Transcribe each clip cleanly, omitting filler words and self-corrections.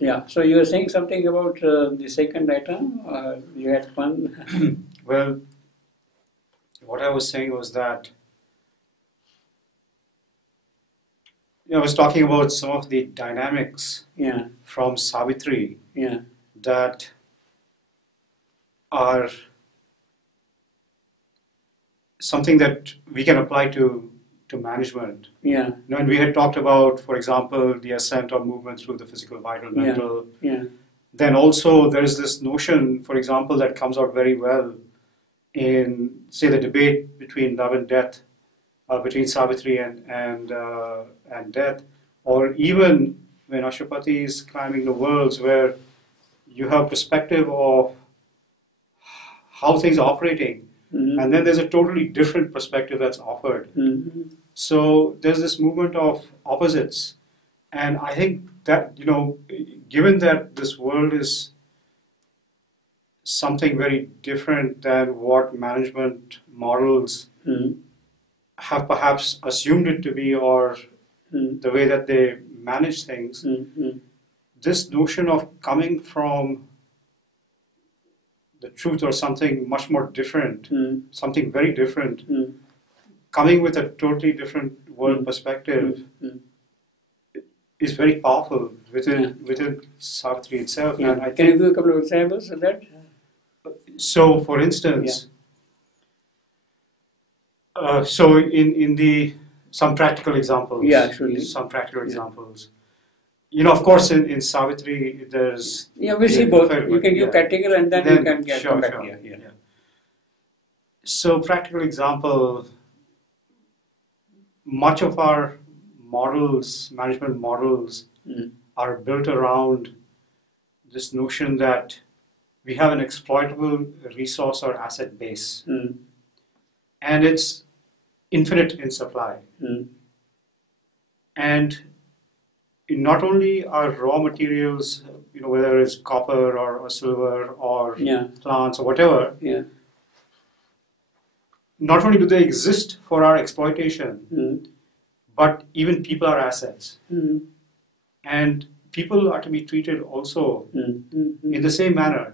Yeah. So you were saying something about the second item. You had one. Well, what I was saying was that I was talking about some of the dynamics Yeah. from Savitri Yeah. that are something that we can apply to management. Yeah. And we had talked about, for example, the ascent or movement through the physical, vital, Yeah. mental. Yeah. Then also there's this notion, for example, that comes out very well in, say, the debate between love and death, between Savitri and death, or even when Ashwapati is climbing the worlds, where you have perspective of how things are operating, and then there's a totally different perspective that's offered. So there's this movement of opposites, and I think that, given that this world is something very different than what management models have perhaps assumed it to be, or the way that they manage things, this notion of coming from the truth or something much more different, something very different, coming with a totally different world perspective is very powerful within Savitri itself. Yeah. And Can you give a couple of examples of that? So, for instance, so in the some practical examples. Yeah, actually. Some practical examples. Of course, in Savitri, there's... Yeah, we see both. You can give practical and then you can get sure, back sure. here. Yeah. So, practical example, much of our models, management models, are built around this notion that we have an exploitable resource or asset base, and it's infinite in supply. And not only are raw materials, whether it's copper or silver or plants or whatever, not only do they exist for our exploitation, but even people are assets. And people are to be treated also in the same manner.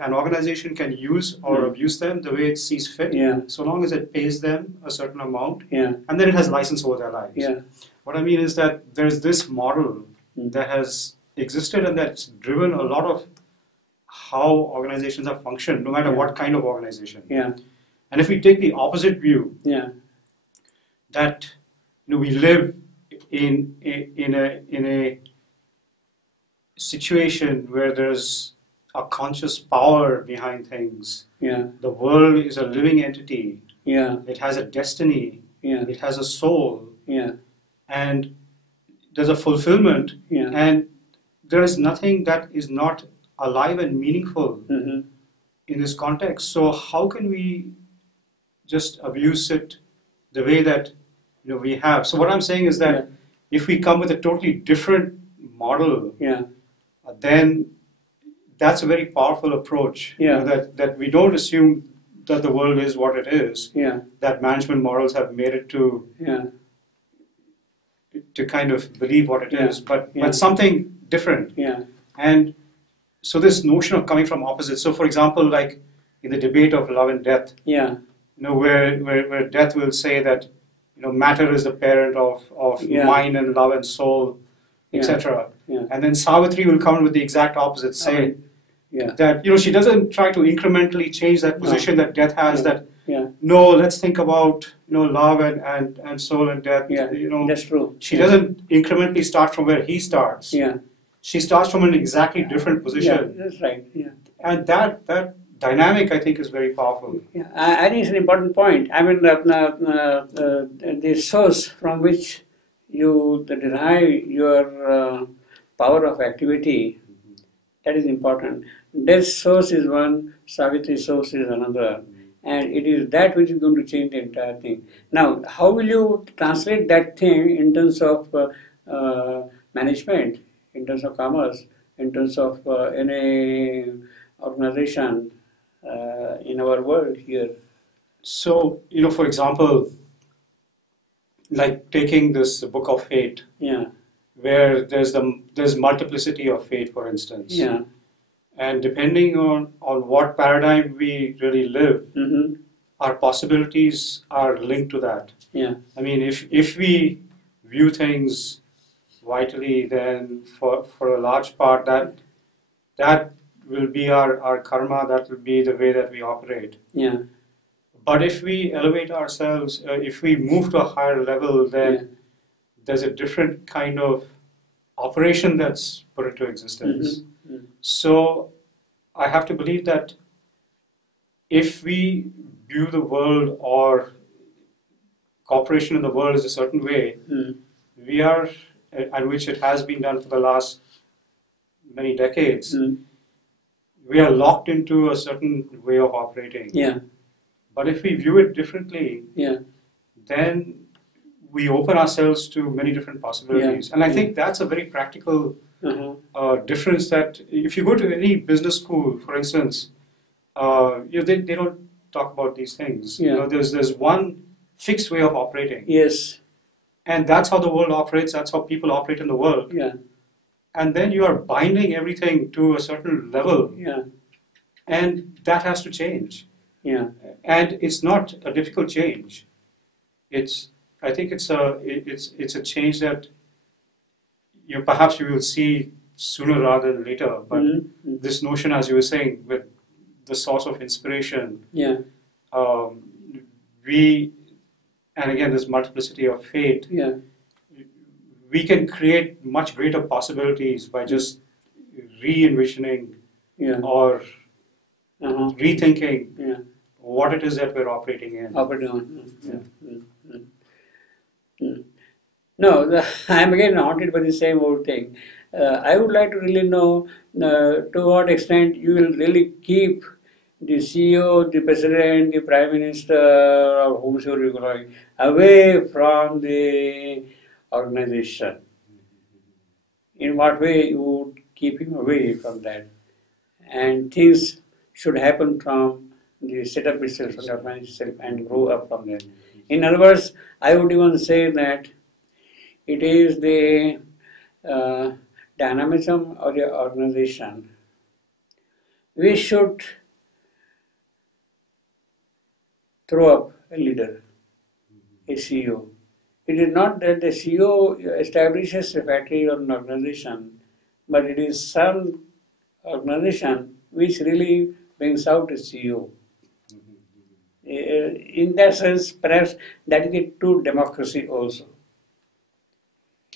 An organization can use or abuse them the way it sees fit, so long as it pays them a certain amount, and then it has license over their lives. What I mean is that there's this model that has existed and that's driven a lot of how organizations have functioned, no matter what kind of organization. And if we take the opposite view, that we live in a situation where there's a conscious power behind things. The world is a living entity. It has a destiny. It has a soul. And there's a fulfillment. And there is nothing that is not alive and meaningful in this context. So how can we just abuse it the way that we have? So what I'm saying is that if we come with a totally different model, then that's a very powerful approach. That we don't assume that the world is what it is. That management models have made it to kind of believe what it is, but something different. And so this notion of coming from opposites. So for example, like in the debate of love and death, where death will say that matter is the parent of mind and love and soul, etc. And then Savitri will come with the exact opposite, say that she doesn't try to incrementally change that position that death has. That no, let's think about love and soul and death. That's true. She doesn't incrementally start from where he starts. She starts from an exactly different position. That's right. And that dynamic, I think, is very powerful. I think it's an important point. I mean, the source from which you derive your power of activity, that is important. Death's source is one, Savitri's source is another. And it is that which is going to change the entire thing. Now, how will you translate that thing in terms of management, in terms of commerce, in terms of any organization in our world here? So, for example, like taking this Book of Fate, where there's multiplicity of fate, for instance. Yeah. And depending on what paradigm we really live, our possibilities are linked to that. Yeah. I mean, if we view things vitally, then for a large part that will be our karma, that will be the way that we operate. Yeah. But if we elevate ourselves, if we move to a higher level, then there's a different kind of operation that's put into existence. So I have to believe that if we view the world or cooperation in the world is a certain way, we are, and which it has been done for the last many decades, we are locked into a certain way of operating. Yeah. But if we view it differently, then we open ourselves to many different possibilities. Yeah. And I think that's a very practical difference, that if you go to any business school, for instance, they don't talk about these things. Yeah. You know, there's one fixed way of operating. Yes. And that's how the world operates, that's how people operate in the world. Yeah. And then you are binding everything to a certain level. Yeah. And that has to change. Yeah. And it's not a difficult change. I think it's a change that perhaps you will see sooner rather than later. But this notion, as you were saying, with the source of inspiration, and again, this multiplicity of fate, we can create much greater possibilities by just re-envisioning or rethinking what it is that we're operating in. No, I'm again haunted by the same old thing. I would like to really know to what extent you will really keep the CEO, the President, the Prime Minister, or whomsoever you're going, away from the organization. In what way you would keep him away from that? And things should happen from the setup itself, from the organization itself, and grow up from there. In other words, I would even say that it is the dynamism of the organization. We should throw up a leader, a CEO. It is not that the CEO establishes a factory or an organization, but it is some organization which really brings out a CEO. In that sense, perhaps that is the true democracy also.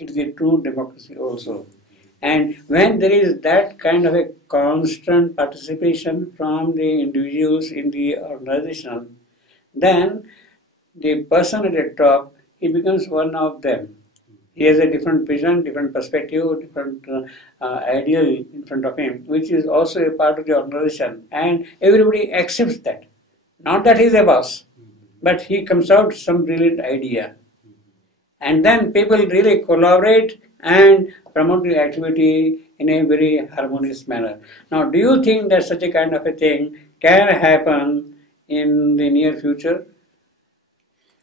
It is a true democracy also. And when there is that kind of a constant participation from the individuals in the organization, then the person at the top, he becomes one of them. He has a different vision, different perspective, different ideal in front of him, which is also a part of the organization. And everybody accepts that. Not that he is a boss, but he comes out with some brilliant idea. And then people really collaborate and promote the activity in a very harmonious manner. Now, do you think that such a kind of a thing can happen in the near future?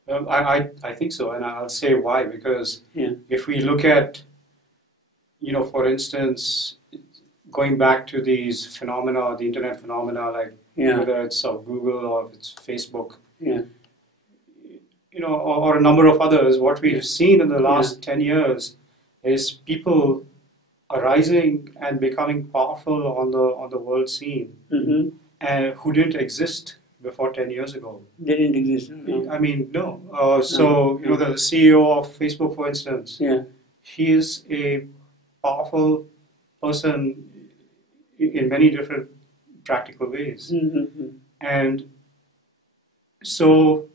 I think so, and I'll say why. Because if we look at, for instance, going back to these phenomena, the internet phenomena, like whether it's of Google or if it's Facebook, or a number of others, what we've seen in the last 10 years is people arising and becoming powerful on the world scene, and who didn't exist before 10 years ago. They didn't exist. No. I mean, no. The CEO of Facebook, for instance, he is a powerful person in many different practical ways. And so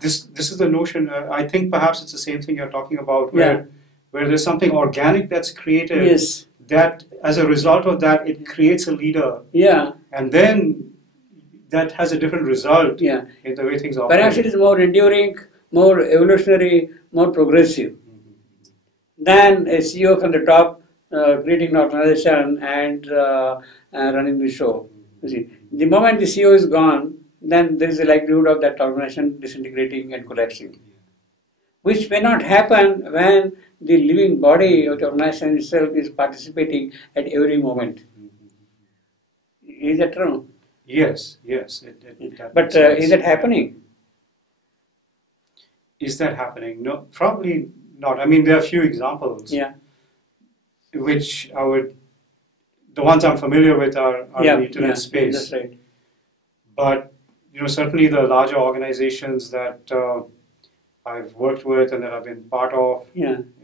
this is the notion. I think perhaps it's the same thing you're talking about, where there's something organic that's created, that as a result of that, it creates a leader. And then that has a different result in the way things operate. Perhaps it is more enduring, more evolutionary, more progressive than a CEO from the top creating an organization and running the show. You see, the moment the CEO is gone, then there is a likelihood of that organization disintegrating and collapsing. which may not happen when the living body of the organization itself is participating at every moment. Is that true? Yes. But is that happening? Is that happening? No, probably not. I mean, there are a few examples. Yeah. Which the ones I'm familiar with are in the internet space. That's right. But certainly the larger organizations that I've worked with and that I've been part of,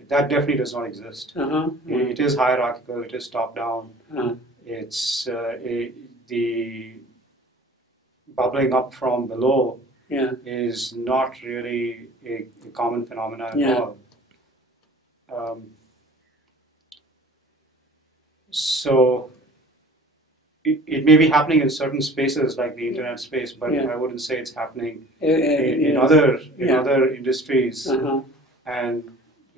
that definitely does not exist. It is hierarchical. It is top down. It's the bubbling up from below is not really a common phenomenon at all. So it may be happening in certain spaces like the internet space, but I wouldn't say it's happening in other industries, and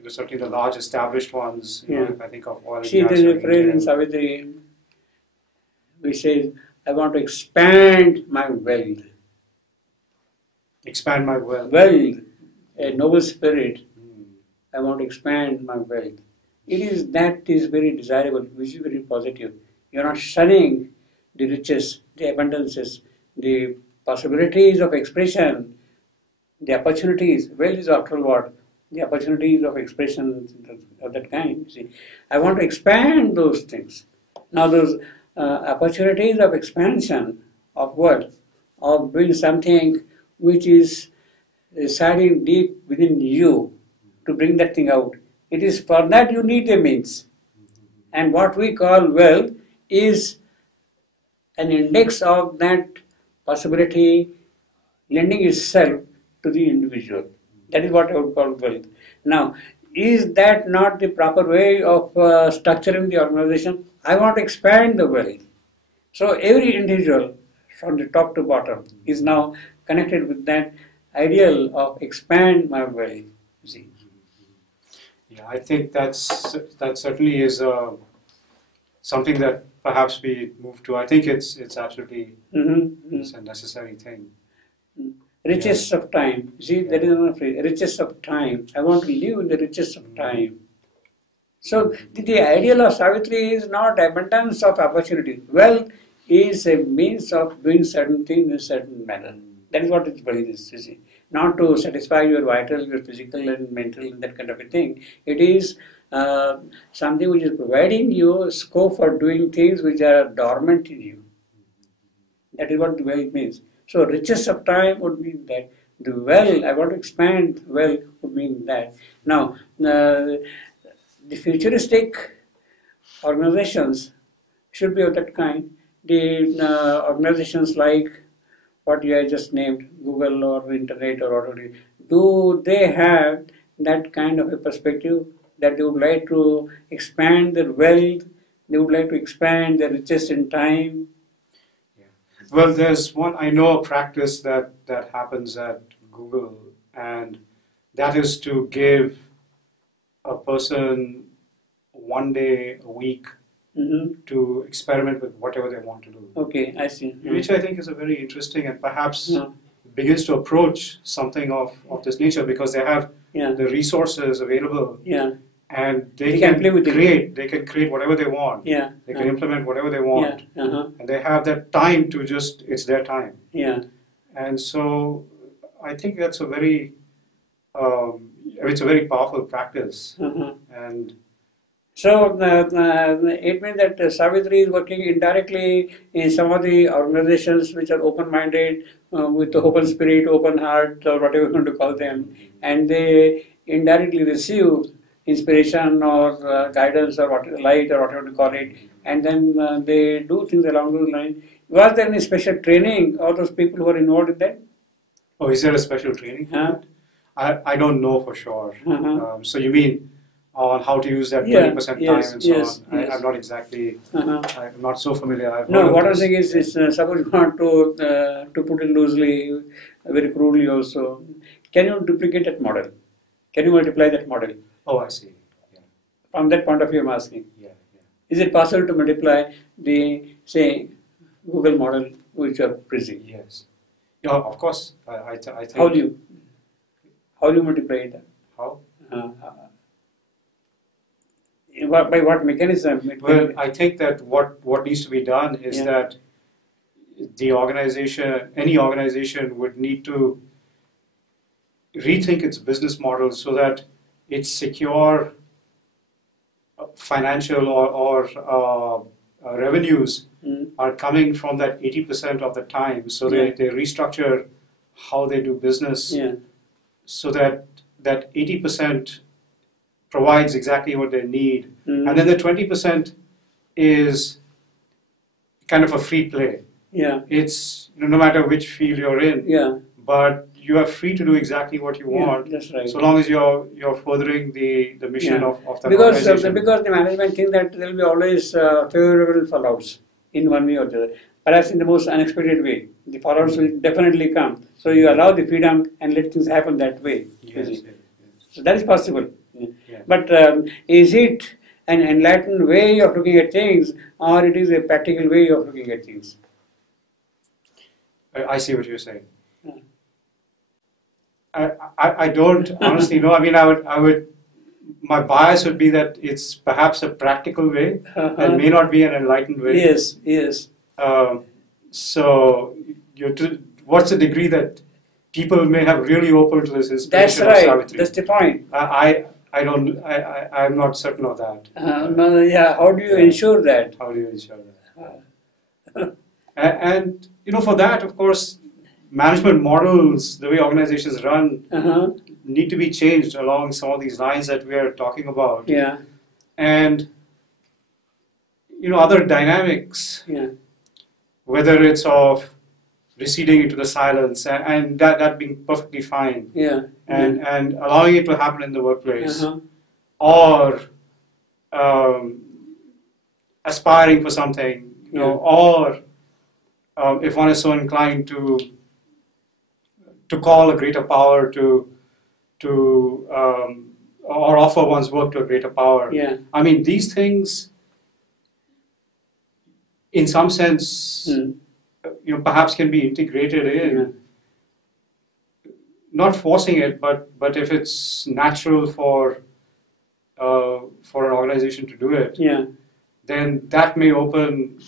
certainly the large established ones. If I think of oil and gas. See, there's a phrase in Savitri which says, "I want to expand my wealth." Expand my wealth. Wealth, a noble spirit. I want to expand my wealth. That is very desirable, which is very positive. You're not shunning the riches, the abundances, the possibilities of expression, the opportunities. Wealth is after all what? The opportunities of expression of that kind. See, I want to expand those things. Now those opportunities of expansion of wealth, of doing something which is residing deep within you to bring that thing out. It is for that you need a means. And what we call wealth is an index of that possibility lending itself to the individual. That is what I would call wealth. Now, is that not the proper way of structuring the organization? I want to expand the wealth. So every individual from the top to bottom is now connected with that ideal of expand my wealth. See. Yeah, I think that certainly is something that perhaps we move to. I think it's absolutely it's a necessary thing. Riches of time. See, that is another phrase. Riches of time. I want to live in the riches of time. So the ideal of Savitri is not abundance of opportunity. Wealth is a means of doing certain things in a certain manner. That is what it is, you see. Not to satisfy your vital, your physical and mental, and that kind of a thing. It is something which is providing you scope for doing things which are dormant in you. That is what the wealth means. So riches of time would mean that. The well, I want to expand well would mean that. Now, the futuristic organizations should be of that kind. The organizations like what you have just named, Google or Internet or whatever, do they have that kind of a perspective that they would like to expand their wealth, they would like to expand their riches in time? Yeah. Well, there's I know a practice that happens at Google, and that is to give a person one day a week to experiment with whatever they want to do. Okay, I see. Which I think is a very interesting and perhaps begins to approach something of this nature, because they have the resources available and they can create whatever they want. They can implement whatever they want. And they have that time to it's their time. And so I think that's a very it's a very powerful practice. And so it means that Savitri is working indirectly in some of the organizations which are open-minded, with open spirit, open heart, or whatever you want to call them, and they indirectly receive inspiration or guidance or light or whatever you call it, and then they do things along those lines. Was there any special training of those people who are involved in that? Oh, is there a special training for that? I don't know for sure. So you mean on how to use that 20% time and so on? I'm not exactly, I'm not so familiar. No, what I'm saying is suppose you want to put it loosely, very crudely also, can you duplicate that model? Can you multiply that model? Oh, I see. From that point of view, I'm asking. Is it possible to multiply the, say, Google model which you are praising? Yes. Yeah, of course. I think. How do you multiply that? How? By what mechanism? Well, I think that what needs to be done is that the organization, any organization, would need to rethink its business model so that its secure financial or revenues are coming from that 80% of the time. So they restructure how they do business so that that 80% provides exactly what they need. And then the 20% is kind of a free play. It's no matter which field you're in, but you are free to do exactly what you want. That's right. So long as you're furthering the mission of the organization. Because the management thinks that there will be always favorable fallouts in one way or the other. Perhaps in the most unexpected way. The fallouts will definitely come. So you allow the freedom and let things happen that way. Yes. So that is possible. But is it an enlightened way of looking at things, or it is a practical way of looking at things? I see what you're saying. I don't honestly know. I mean, I would. My bias would be that it's perhaps a practical way and may not be an enlightened way. Yes. So, what's the degree that people may have really opened to this inspiration? That's right. Of Savitri? That's the point. I'm not certain of that. How do you ensure that? How do you ensure that? And for that, of course, management models, the way organizations run, need to be changed along some of these lines that we are talking about. And other dynamics, whether it's of receding into the silence and that being perfectly fine, and allowing it to happen in the workplace, or aspiring for something, or if one is so inclined to call a greater power or offer one's work to a greater power. I mean, these things, in some sense, perhaps can be integrated in. Not forcing it, but if it's natural for an organization to do it, then that may open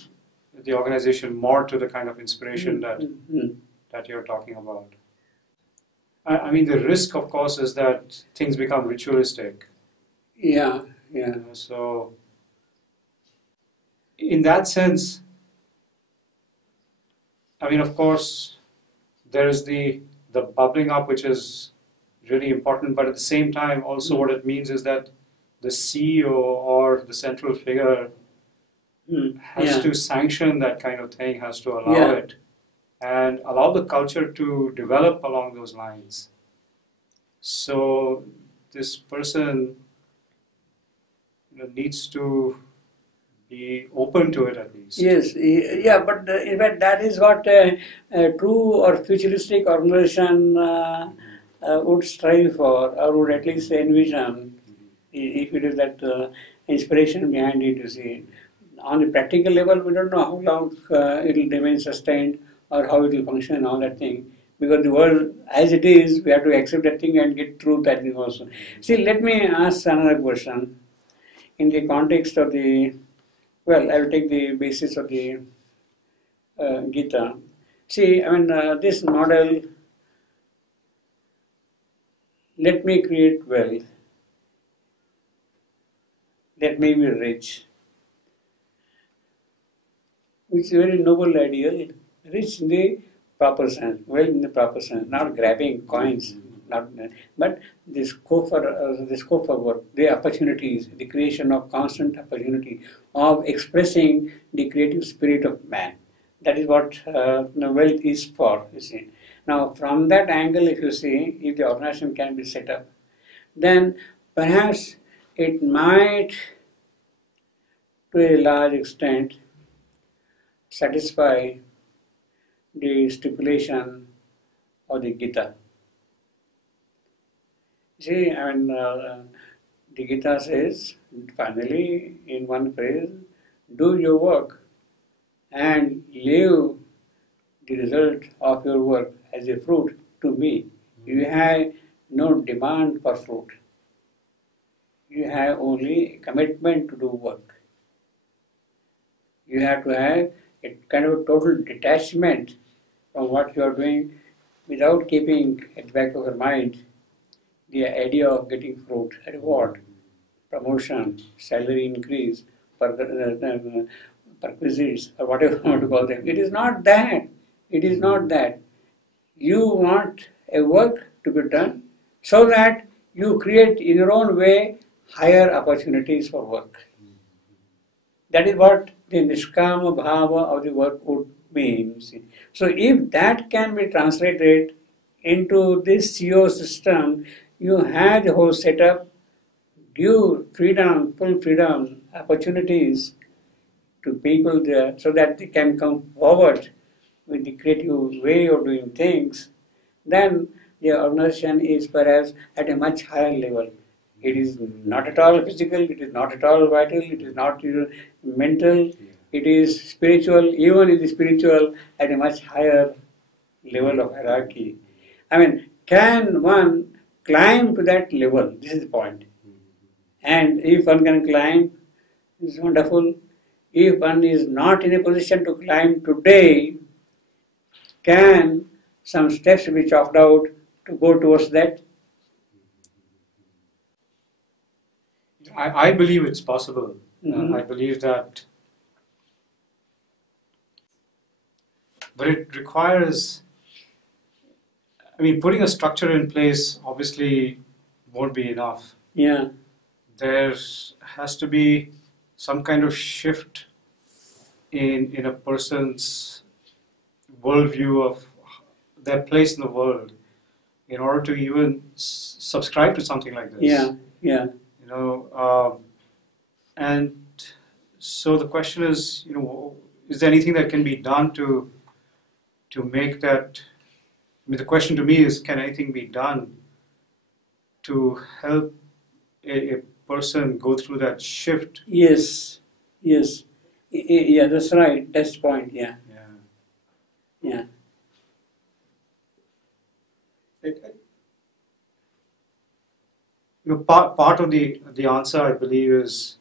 the organization more to the kind of inspiration that you're talking about. I mean, the risk, of course, is that things become ritualistic. So, in that sense, I mean, of course, there is the bubbling up, which is really important, but at the same time, also what it means is that the CEO or the central figure has to sanction that kind of thing, has to allow it, and allow the culture to develop along those lines. So this person needs to be open to it at least. But in fact that is what a true or futuristic organization would strive for, or would at least envision, if it is that inspiration behind it, you see. On the practical level, we don't know how long it will remain sustained or how it will function and all that thing. Because the world as it is, we have to accept that thing and get through that thing also. See, let me ask another question. In the context of I will take the basis of the Gita. See, I mean, this model, let me create wealth, let me be rich, which is a very noble ideal. Rich in the proper sense, wealth in the proper sense, not grabbing coins, but the scope for work, the opportunities, the creation of constant opportunity of expressing the creative spirit of man. That is what wealth is for, you see. Now, from that angle, if you see, if the organization can be set up, then perhaps it might, to a large extent, satisfy the stipulation of the Gita. See, I mean, the Gita says, finally, in one phrase, do your work and leave the result of your work as a fruit to me. You have no demand for fruit. You have only a commitment to do work. You have to have a kind of a total detachment from what you are doing without keeping at the back of your mind the idea of getting fruit, reward, promotion, salary increase, perquisites, or whatever you want to call them. It is not that. It is not that. You want a work to be done so that you create in your own way higher opportunities for work. That is what the Nishkama Bhava of the work would mean. So if that can be translated into this CEO system, you have the whole setup, give freedom, full freedom, opportunities to people there so that they can come forward with the creative way of doing things, then the organization is perhaps at a much higher level. It is not at all physical, it is not at all vital, it is not mental, it is spiritual, even it is spiritual at a much higher level of hierarchy. I mean, can one climb to that level? This is the point. And if one can climb, it's wonderful. If one is not in a position to climb today, can some steps be chalked out to go towards that? I believe it's possible. I believe that, but it requires, I mean, putting a structure in place obviously won't be enough. Yeah. There has to be some kind of shift in a person's worldview of their place in the world in order to even subscribe to something like this. Yeah, yeah. You know, and so the question is, you know, is there anything that can be done to make that? I mean, the question to me is, can anything be done to help a person go through that shift? Yes, yes. Yeah, that's right. That's the point. Yeah. Yeah. You know, part of the answer, I believe, is,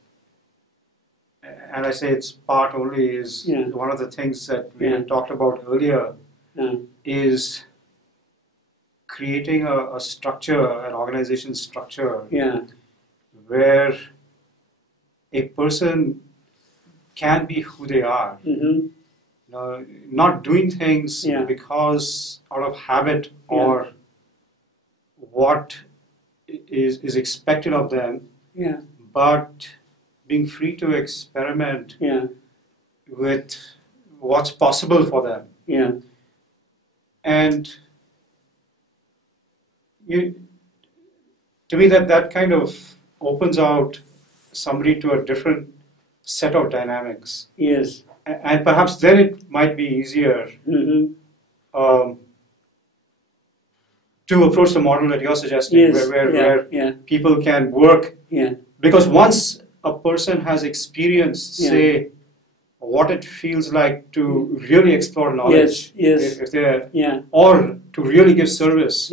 and I say it's part only, is one of the things that we had talked about earlier, is creating a structure, an organization structure, where a person can be who they are. You know, not doing things because out of habit or what is expected of them, but being free to experiment with what's possible for them. And to me, that kind of opens out somebody to a different set of dynamics. Yes. And perhaps then it might be easier to approach the model that you're suggesting, where people can work. Because once a person has experienced, say, what it feels like to really explore knowledge, if they're, or to really give service,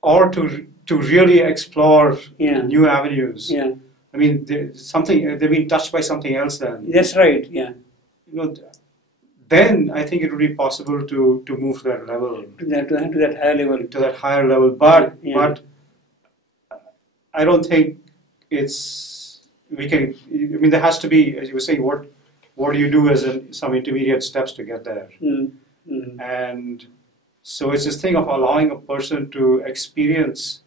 or to really explore new avenues. I mean, they've been touched by something else then. That's right, You know, then I think it would be possible to move to that level. To that higher level. To that higher level. But I don't think we can, I mean, there has to be, as you were saying, what do you do as some intermediate steps to get there? And so it's this thing of allowing a person to experience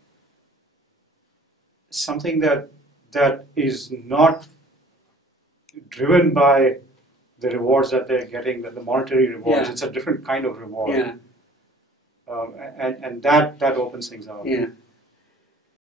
something that is not driven by the rewards that they're getting, the monetary rewards. It's a different kind of reward. And that opens things up.